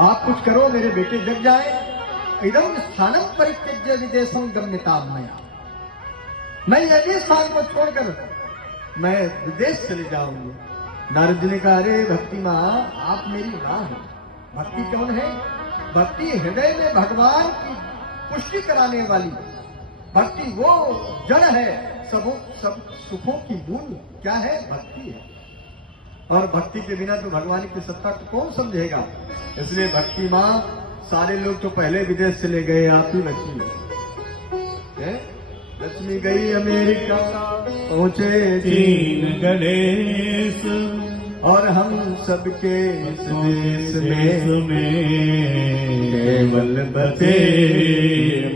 आप कुछ करो, मेरे बेटे जग जाए। इदं स्थानम परित्यज्य विदेशं गम्यताम मया। मैं यदि स्थान को छोड़कर मैं विदेश चले जाऊंगी। नारद जी ने कहा, अरे भक्ति माँ, आप मेरी माँ हैं। भक्ति कौन है? भक्ति हृदय में भगवान की पुष्टि कराने वाली भक्ति, वो जड़ है सब सुखों की मूल। क्या है? भक्ति है। और भक्ति के बिना तो भगवान की सत्ता को कौन समझेगा? इसलिए भक्ति माँ, सारे लोग तो पहले विदेश चले गए, आप ही बची है। लक्ष्मी गई अमेरिका, पहुंचे तीन गणेश, और हम सबके इस देश में केवल बचे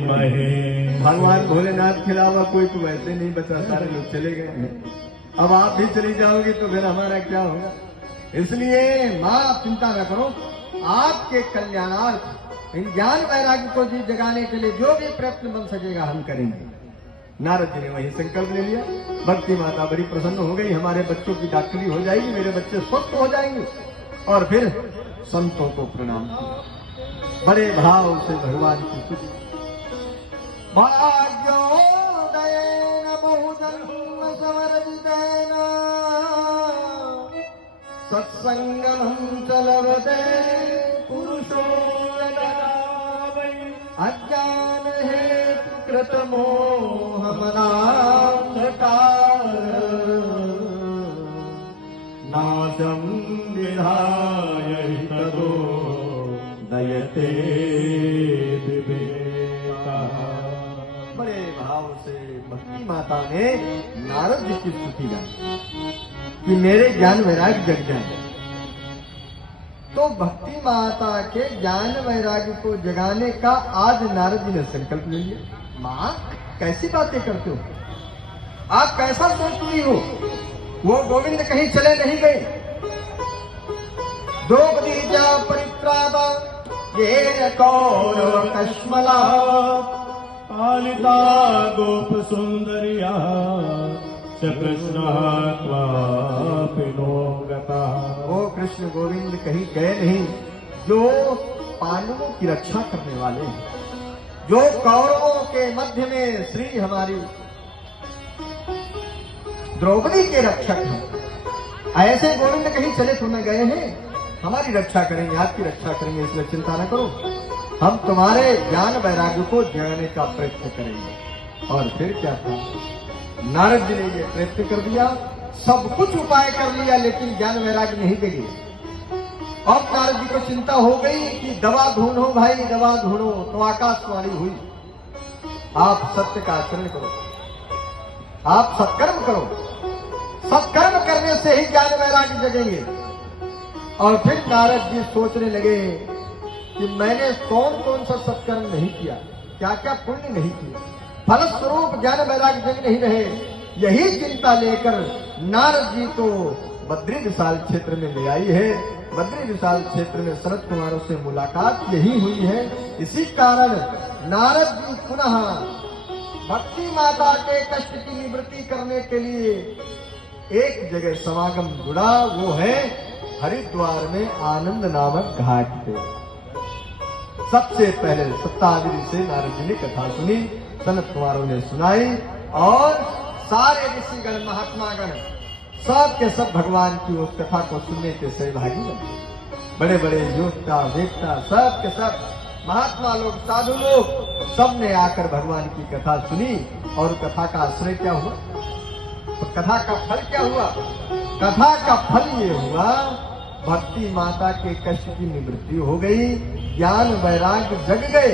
महेश। भगवान भोलेनाथ के अलावा कोई तो वैसे नहीं बचा, सारे लोग चले गए हैं। अब आप भी चली जाओगी तो फिर हमारा क्या होगा? इसलिए माँ, आप चिंता न करो, आपके कल्याणार्थ इन ज्ञान वैराग्य को जी जगाने के लिए जो भी प्रयत्न बन सकेगा हम करेंगे। नारद जी ने वही संकल्प ले लिया। भक्ति माता बड़ी प्रसन्न हो गई, हमारे बच्चों की डॉक्टरी हो जाएगी, मेरे बच्चे स्वस्थ हो जाएंगे। और फिर संतों को प्रणाम किया, बड़े भाव से भगवान की स्तुति। भाग्योदयेन बहुजन्म समर्जितेन सत्संगमं च लभते पुरुषो अज्ञान हेतु कृतमोहमनान्धकार नाशं विधाय ततो दयते विवेकः। बड़े भाव से भक्ति माता ने नारद जी की स्तुति गाई कि मेरे ज्ञान वैराग्य जग जाए। तो भक्ति माता के ज्ञान वैराग्य को जगाने का आज नारद जी ने संकल्प ले लिया। माँ, कैसी बातें करते हो? आप कैसा सोच रही हो? वो गोविंद कहीं चले नहीं गए। द्रौपदी जा परित्राता ये कौरव कश्मला पालिता गोप सुंदरिया कृष्ण गता। वो कृष्ण गोविंद कहीं गए नहीं, जो पांडवों की रक्षा करने वाले हैं, जो कौरवों के मध्य में श्री हमारी द्रौपदी के रक्षक हैं। ऐसे गोविंद कहीं चले तो न गए हैं, हमारी रक्षा करेंगे, आपकी रक्षा करेंगे, इसलिए चिंता न करो। हम तुम्हारे ज्ञान वैराग्य को जगाने का प्रयत्न करेंगे। और फिर क्या था? नारद जी ने ये प्रयत्न कर दिया, सब कुछ उपाय कर लिया, लेकिन ज्ञान वैराग्य नहीं जगे। अब नारद जी को चिंता हो गई कि दवा ढूंढो भाई, दवा ढूंढो। तो आकाशवाणी हुई, आप सत्य का आचरण करो, आप सत्कर्म करो, सत्कर्म करने से ही ज्ञान वैराग्य जगेंगे। और फिर नारद जी सोचने लगे कि मैंने कौन कौन सा सत्कर्म नहीं किया, क्या क्या पुण्य नहीं किया, फलस्वरूप ज्ञान वैराग्य जग नहीं रहे। यही चिंता लेकर नारद जी को बद्री विशाल क्षेत्र में ले आई है। बद्री विशाल क्षेत्र में सनत कुमारों से मुलाकात यही हुई है। इसी कारण नारद जी पुनः भक्ति माता के कष्ट की निवृत्ति करने के लिए एक जगह समागम जुड़ा, वो है हरिद्वार में आनंद नामक घाट पे। सबसे पहले सप्तागिरी से नारद जी ने कथा सुनी, सनत कुमारों ने सुनाई, और सारे ऋषिगण महात्मागण सब के सब भगवान की उस कथा को सुनने के सहभागी बने। बड़े बड़े योद्धा वेत्ता सब के सब महात्मा लोग, साधु लोग, सब ने आकर भगवान की कथा सुनी। और कथा का आश्रय क्या हुआ? तो कथा का फल क्या हुआ? कथा का फल ये हुआ, भक्ति माता के कष्ट की निवृत्ति हो गई, ज्ञान वैराग्य जग गए।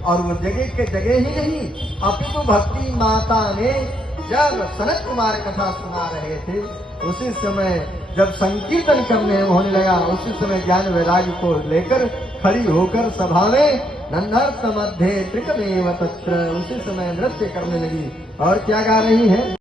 और वो जगह के जगह ही नहीं, अपितु भक्ति माता ने जब सनत कुमार कथा सुना रहे थे, उसी समय जब संकीर्तन करने होने लगा, उसी समय ज्ञान वैराग्य को लेकर खड़ी होकर सभा में नन्हर्त मध्य त्रिकमेव तत्र, उसी समय नृत्य करने लगी। और क्या गा रही है?